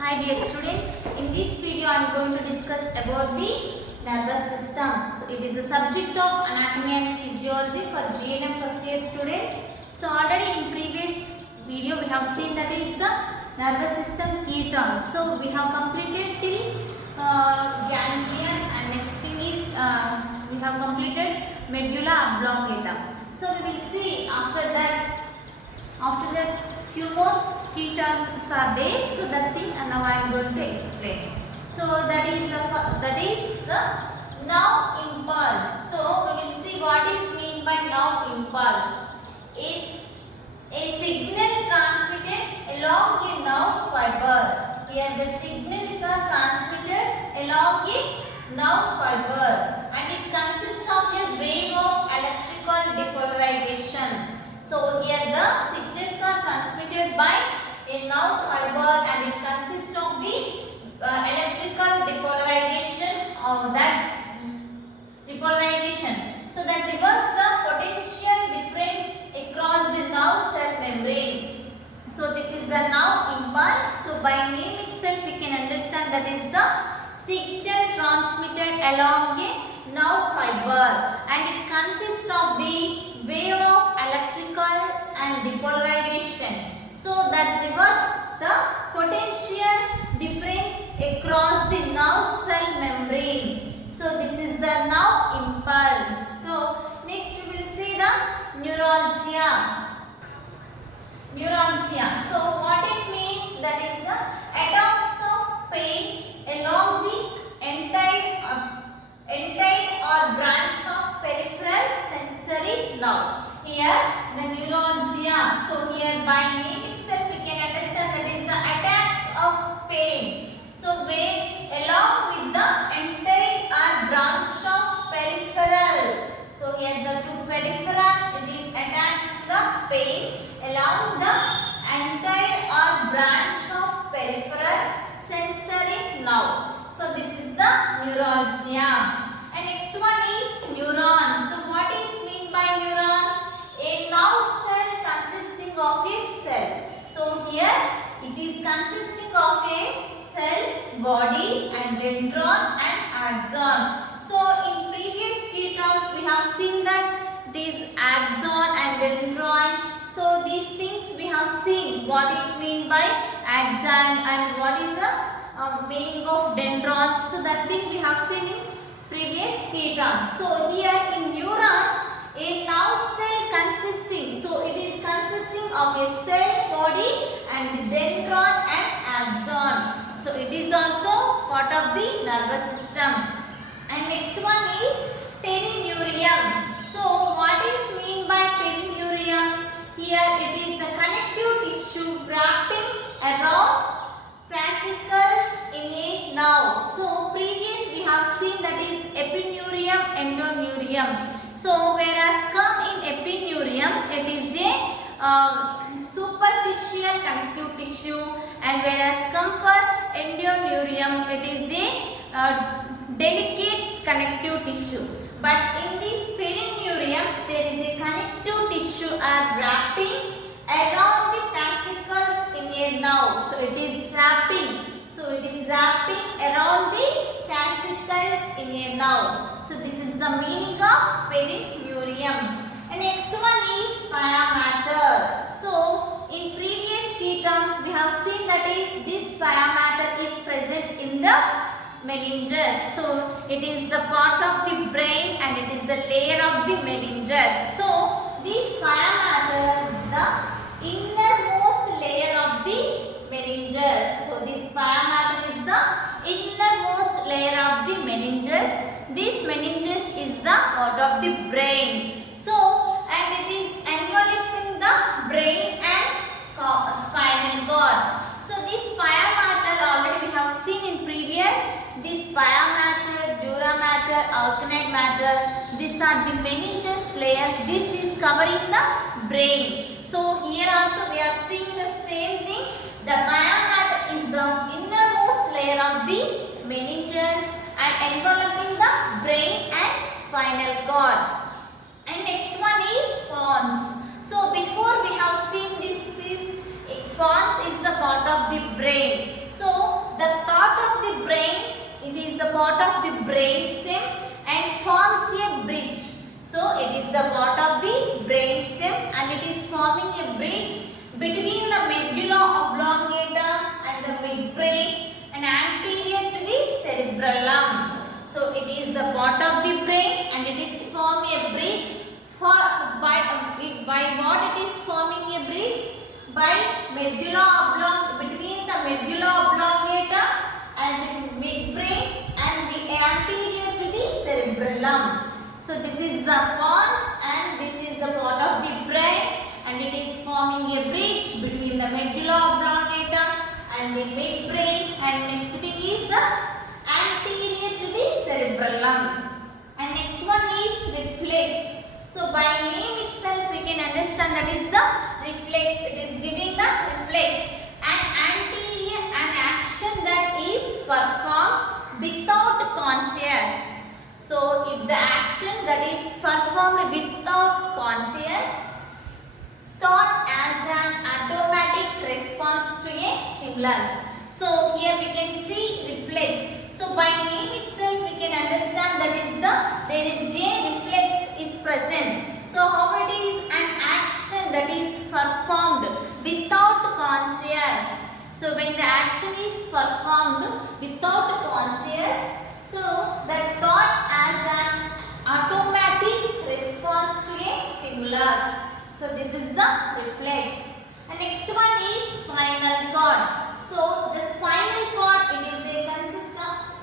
Hi dear students, in this video I am going to discuss about the nervous system. So it is the subject of anatomy and physiology for GNM first year students. So already in previous video we have seen that is the nervous system key terms. So we have completed till ganglion and next thing is we have completed medulla oblongata. So we will see after that few more key terms are there, so that thing and now I am going to explain. So that is the nerve impulse. So we will see what is mean by nerve impulse. Is a signal transmitted along a nerve fiber. Here the signals are transmitted along a nerve fiber and it consists of a wave of electrical depolarization. So here the signals are transmitted by a nerve fiber and it consists of the electrical depolarization of that depolarization. So that reverses the potential difference across the nerve cell membrane. So this is the nerve impulse. So by name itself we can understand that is the signal transmitted along a nerve fiber and it consists of the wave of electrical and depolarization. So that reverses the potential difference across the nerve cell membrane. So this is the nerve impulse. So next we will see the neuralgia. Neuralgia. So what it means, that is the attacks of pain along the entire or branch of peripheral sensory nerve. Here the neuralgia. So here by name itself we can understand that is the attacks of pain. So where along with the entire or branch of peripheral. So here the two peripheral, it is attack the pain along the entire or branch of peripheral sensory nerve. So this is the neuralgia. And next one is neuron. So what is mean by neuron? A nerve cell consisting of a cell. So here it is consisting of a cell, body and dendron and axon. So in previous key terms we have seen that it is axon and dendron. So these things we have seen what it mean by axon and what is the meaning of dendron. So that thing we have seen in previous key terms. So here in neuron, a nerve cell consisting, so it is consisting of a cell, body and the dendron and axon. So it is also part of the nervous system. And next one is perineurium. So what is mean by perineurium? Here it is the connective tissue wrapping around fascicles in a nerve. So previous we have seen that is epineurium, endoneurium. So whereas come in epineurium it is a superficial connective tissue and whereas come for endoneurium it is a delicate connective tissue. But in this perineurium there is a connective tissue wrapping around the fascicles in a nerve. So it is wrapping. So it is wrapping around the fascicles in a nerve. So this is the meaning of perineurium. And next one is pia mater. So in previous key terms we have seen that is this pia mater is present in the meninges. So it is the part of the brain and it is the layer of the meninges. So this pia mater, the innermost layer of the meninges. So this pia mater is the innermost layer of the meninges. This meninges is the part of the brain. So and it is enveloping the brain and spinal cord. So this pia mater already we have seen in previous. This pia mater, dura mater, alkanite mater, these are the meninges layers. This is covering the brain. So here also we are seeing the same thing. The pia mater is the innermost layer of the meninges and enveloping the brain and spinal cord. And next one is pons. So before we have seen this is pons is the part of the brain. So the part of the brain stem and forms a bridge. So it is the part of the brain stem and it is forming a bridge between the medulla oblongata and the midbrain and anterior to the cerebellum. So it is the part of the brain and it is forming a bridge for by what it is forming a bridge? By between the medulla oblongata and the midbrain and the anterior to the cerebellum. So this is the pons and this is the part of the brain and it is forming a bridge between the medulla oblongata and the midbrain, and next thing is the anterior to the cerebellum. And next one is reflex. So by name itself we can understand that is the reflex. It is giving the reflex, an anterior an action that is performed without conscious. So if the action that is performed without conscious, thought as an automatic response to a stimulus. So here we can see reflex. So by name itself we can understand that is there is a reflex is present. So how it is an action that is performed without conscious. So when the action is performed without conscious, so that thought as an automatic response to a stimulus. So this is the reflex. And next one is spinal cord. So the spinal cord, it is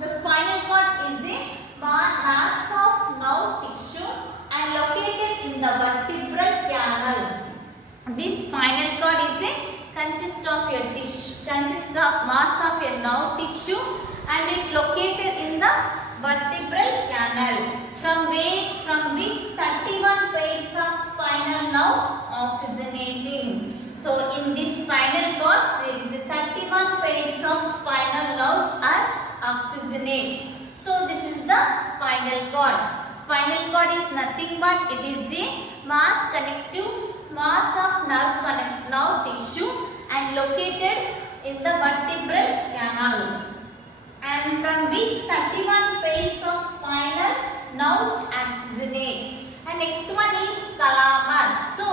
the spinal cord is a mass of nerve tissue and located in the vertebral canal. This spinal cord consists of mass of a nerve tissue and it located in the vertebral canal from which 31 pairs of spinal nerve oxygenating. So in this spinal cord there is 31 pairs of spinal nerves are oxygenate. So this is the spinal cord. Spinal cord is nothing but it is a mass of nerve tissue and located in the vertebral canal, and from which 31 pairs of spinal nerves oxygenate. And next one is thalamus. So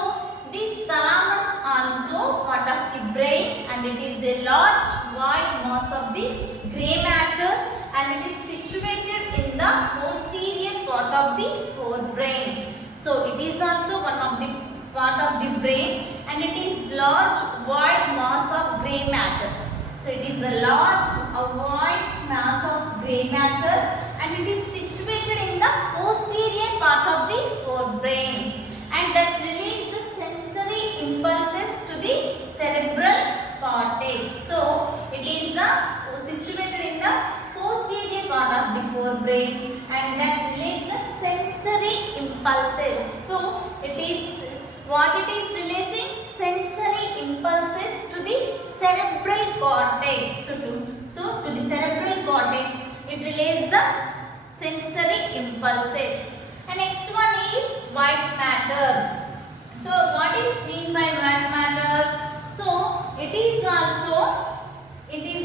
this thalamus also part of the brain and it is a large white mass of the grey matter and it is situated in the posterior part of the forebrain. So it is also one of the part of the brain and it is large white mass of grey matter. So it is a large white mass of grey matter and it is situated in the posterior part of the forebrain and that relays the sensory impulses to the cerebral cortex. So it is situated in the posterior part of the forebrain and that relays the sensory impulses. So it is what it is releasing? Sensory impulses to the cerebral cortex. So to the cerebral cortex it relays the sensory impulses. And next one is white matter. So what is mean by white matter? So it is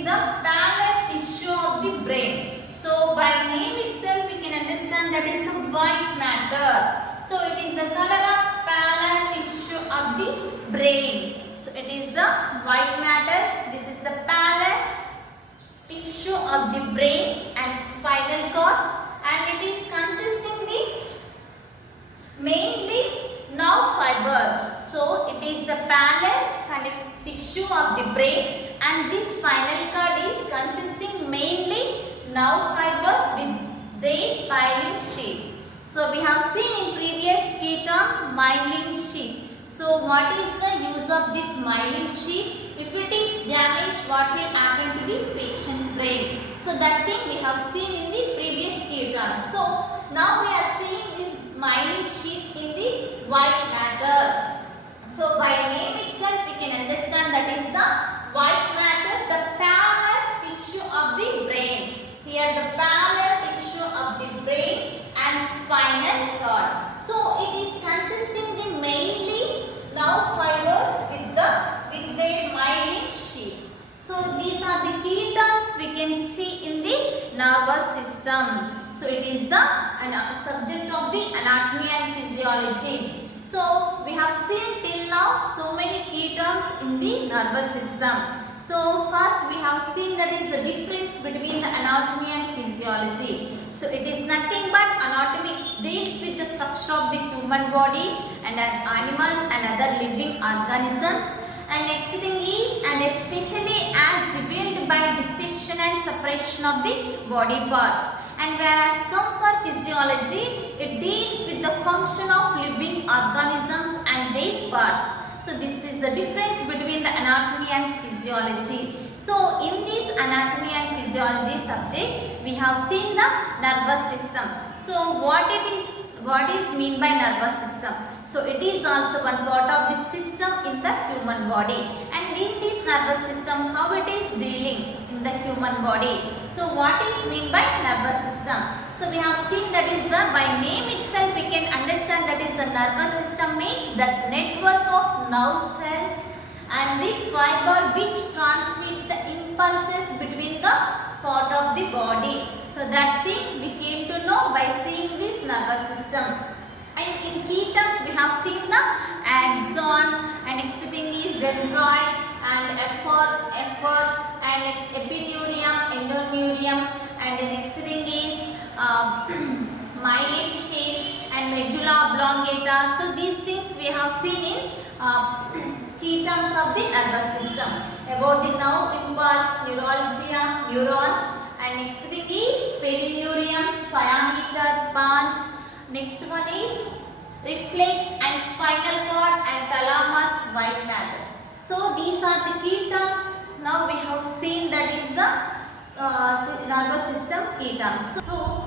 the pallid tissue of the brain. So by name itself we can understand that is the white matter. So it is the color of pallid tissue of the brain. So it is the white matter. This is the pallid tissue of the brain and spinal cord and it is consisting mainly nerve fiber. So it is the pallid tissue of the brain and this spinal cord is consisting mainly nerve fiber with the myelin sheath. So we have seen in previous key term myelin sheath. So what is the use of this myelin sheath? If it is damaged, what will happen to the patient brain? So that thing we have seen in the previous key term. So now we are seeing this myelin sheath in the white matter. So by name itself we can understand that is the white matter, the pallid tissue of the brain. Here the pallid tissue of the brain and spinal cord. So it is consisting mainly nerve fibers with their myelin sheath. So these are are the key terms we can see in the nervous system. So it is the subject of the anatomy and physiology. So we have seen till now so many key terms in the nervous system. So first we have seen that is the difference between the anatomy and physiology. So it is nothing but anatomy deals with the structure of the human body and animals and other living organisms. And next thing is, and especially as revealed by dissection and separation of the body parts. And whereas come for physiology, it deals with the function of living organisms and their parts. So this is the difference between the anatomy and physiology. So in this anatomy and physiology subject, we have seen the nervous system. So what is mean by nervous system? So it is also one part of the system in the human body. And in this nervous system, how it is dealing in the human body. So what is mean by nervous system? So we have seen that is the, by name itself we can understand that is the nervous system means that network of nerve cells and the fiber which transmits the impulses between the part of the body. So that thing we came to know by seeing this nervous system. And in key terms we have seen the axon, and next thing is dendroid and effort and next epineurium, endoneurium, and the next thing is myelin sheath and medulla oblongata. So these things we have seen in key terms of the nervous system. About the nerve impulse, neuralgia, neuron, and next thing is perineurium, pyometer, pons. Next one is reflex and spinal cord and thalamus, white matter. So these are the key terms. Now we have seen that is the nervous system key terms. So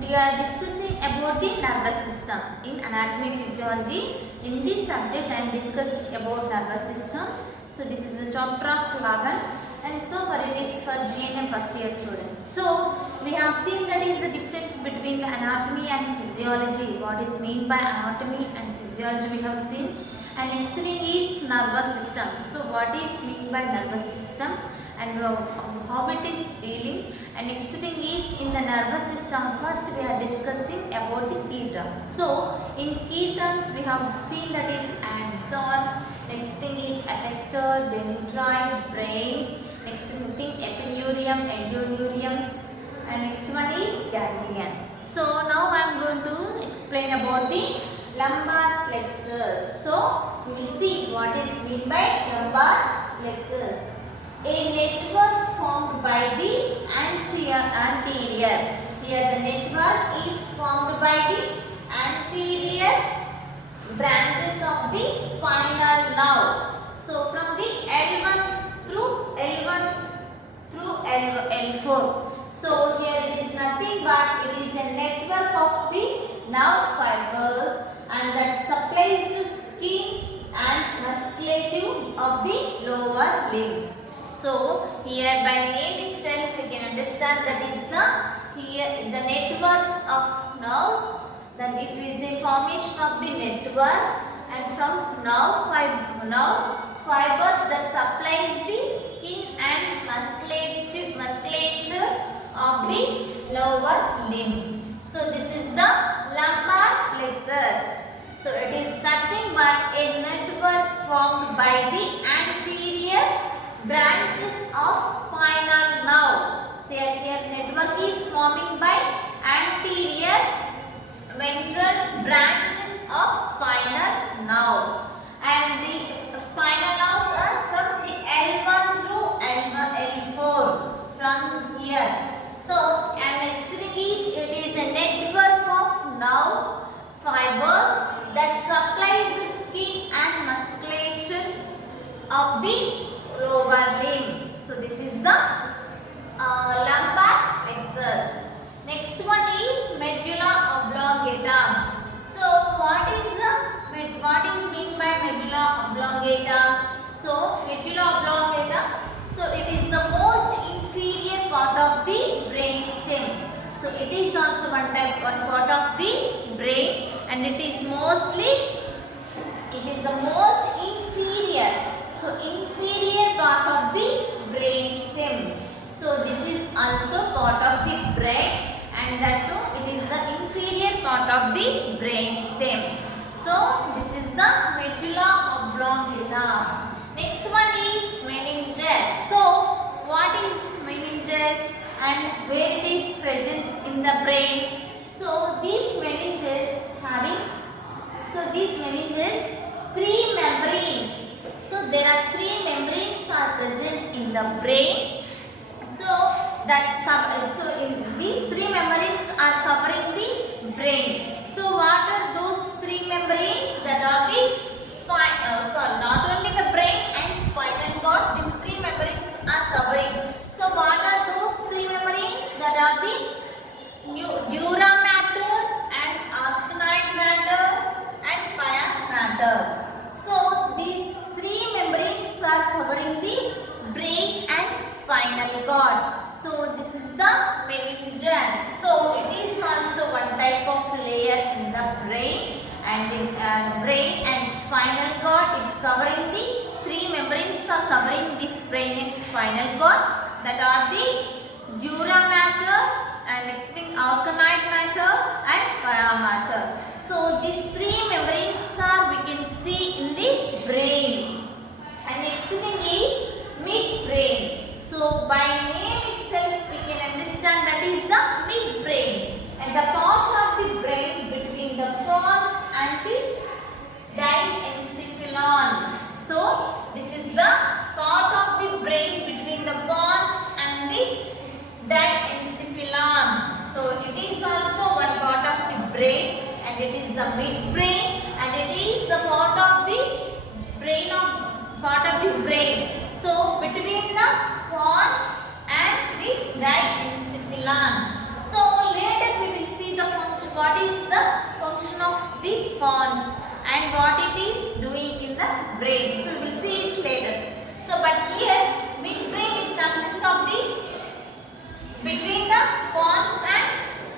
we are discussing about the nervous system in anatomy physiology. In this subject I am discussing about nervous system. So this is the chapter of 11, and so for it is for GNM first year students. So we have seen that is the difference between the anatomy and physiology. What is mean by anatomy and physiology we have seen. And next thing is nervous system. So what is mean by nervous system and how it is dealing. And next thing is in the nervous system, first we are discussing about the key terms. So in key terms we have seen that is axon, next thing is effector, dendrite, brain, next thing epineurium, endoneurium, and next one is ganglion. So now I am going to explain about the lumbar plexus. So we will see what is mean by lumbar plexus. A network formed by the anterior. Here the network is formed by the anterior branches of the spinal nerve. So from the L1 through L4. So here it is nothing but it is a network of the nerve fibers and that supplies the skin and musculature of the lower limb. So here by name itself we can understand that is the network of nerves. Then it is a formation of the network, and from nerve fibers that supplies the skin and musculature of the lower limb. So this is the lumbar plexus. So it is nothing but a network formed by the anterior branches of spinal nerve. So here network is forming by anterior ventral branches of spinal nerve, and the spinal nerves are from the L1 through L4 from here. So and next thing is it is a network of nerve fibers that supplies the skin and musculature of the lower limb. So this is the lumbar plexus. Next one is medulla oblongata. So what is mean by medulla oblongata? So medulla oblongata, so it is the most inferior part of the brain stem. So it is also one part of the brain, and it is the most inferior. So inferior part of the brain stem. So this is also part of the brain, and that too it is the inferior part of the brain stem. So this is the medulla oblongata. Next one is meninges. So what is meninges and where it is present in the brain? So these meninges three membranes. So there are three membranes are present in the brain. So in these three membranes are covering the brain. So what are those three membranes? That are the not only the brain and spinal cord. These three membranes are covering. So what are those three membranes? That are the dura mater and arachnoid matter and pia mater. So these three membranes are covering the brain and spinal cord. So this is the meninges. So it is also one type of layer in the brain, and in brain and spinal cord it covering the three membranes are covering this brain and spinal cord, that are the dura mater and next thing arachnoid matter and pia mater. So these three membranes are we can see in the brain. And next thing is midbrain. So by name itself we can understand that is the midbrain, and the part of the brain between the pons and the diencephalon. So this is the part of the brain between the pons and the diencephalon. So it is also one part of the brain, and it is the midbrain, and it is the part of the brain. So between the pons and the diencephalon. So later we will see the function. What is the function of the pons and what it is doing in the brain. So we will see it later. So but here midbrain it consists of the between the pons and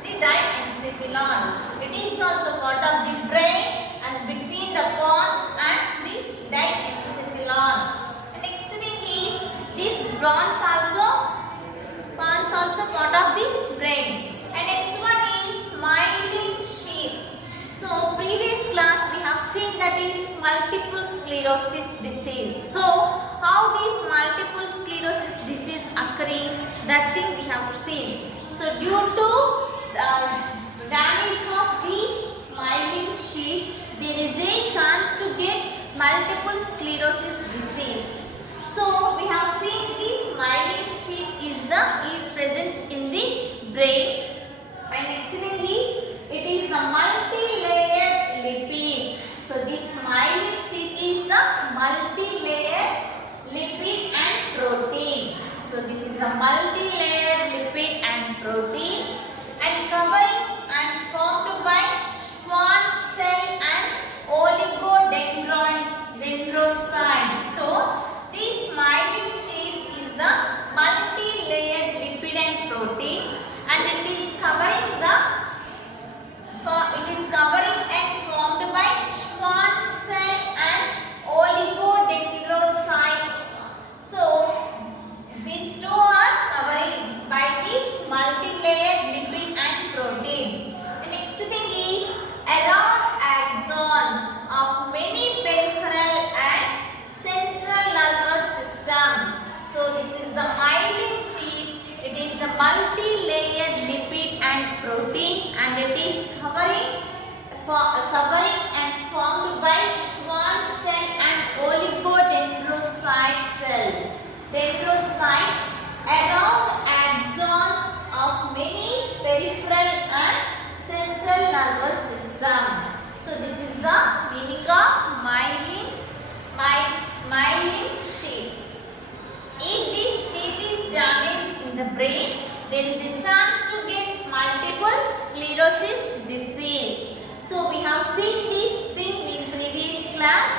the diencephalon. It is also part of the brain and between the pons and the diencephalon. And next thing is this pons also part of the brain. And next one is myelin sheath. So previous class we have seen that is multiple sclerosis disease. So how this multiple sclerosis disease occurring, that thing we have seen. So due to damage of this myelin sheath, there is a chance to get multiple sclerosis disease. So we have seen this myelin sheath is present in the brain. And next thing is it is the multi-layered lipid. So this myelin sheath is the multi-layered lipid and protein. So this is the multi-layered lipid and protein, and covering and formed by Schwann cell and oligodendrocytes. So this myelin sheath is the multi-layered lipid and protein, and it is covering and formed by Schwann cell and oligodendrocytes. So these two are covering by this multi-layered lipid and protein. The next thing is around axons of many peripheral and central nervous system. So this is the myelin sheath. It is the multi-layered lipid and protein, and it is covering and formed by Schwann cell and oligodendrocyte cell. Dendrocytes around axons of many peripheral and central nervous system. So this is the meaning of myelin sheath. If this sheath is damaged in the brain, there is a chance to get multiple sclerosis disease. So we have seen this thing in previous class.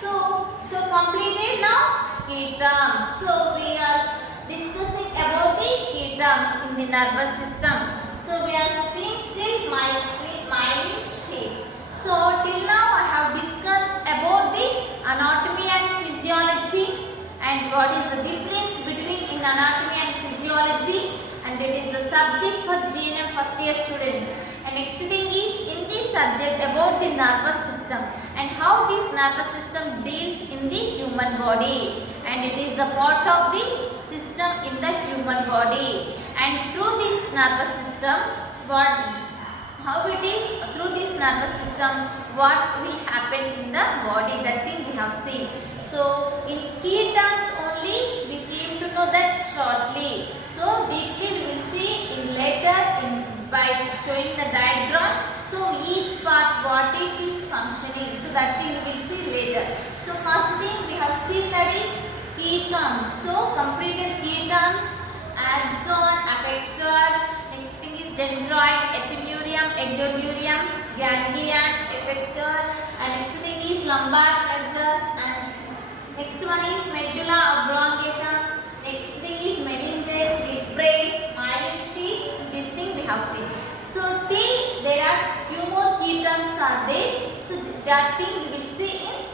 So completed now key terms. So we are discussing about the key terms in the nervous system. So we are seeing till myelin sheath. So till now I have discussed about the anatomy and physiology and what is the difference between in anatomy and physiology, and it is the subject for GNM first year student. And next thing is in this subject about the nervous system and how this nervous system deals in the human body, and it is a part of the system in the human body. And through this nervous system, how it is through this nervous system, what will happen in the body, that thing we have seen. So in key terms only we came to know that shortly. So deeply we will see in later by showing the diagram. So each part what it is functioning. So that thing we will see later. So first thing we have seen, that is key terms. So completed key terms: axon, effector. Next thing is dendroid, epineurium, endoneurium, ganglion, effector. And next thing is lumbar plexus. And next one is medulla oblongata. Next thing is meninges, rib brain, myelin sheath. This thing we have seen. So till there are few more key terms are there. So that thing we will see in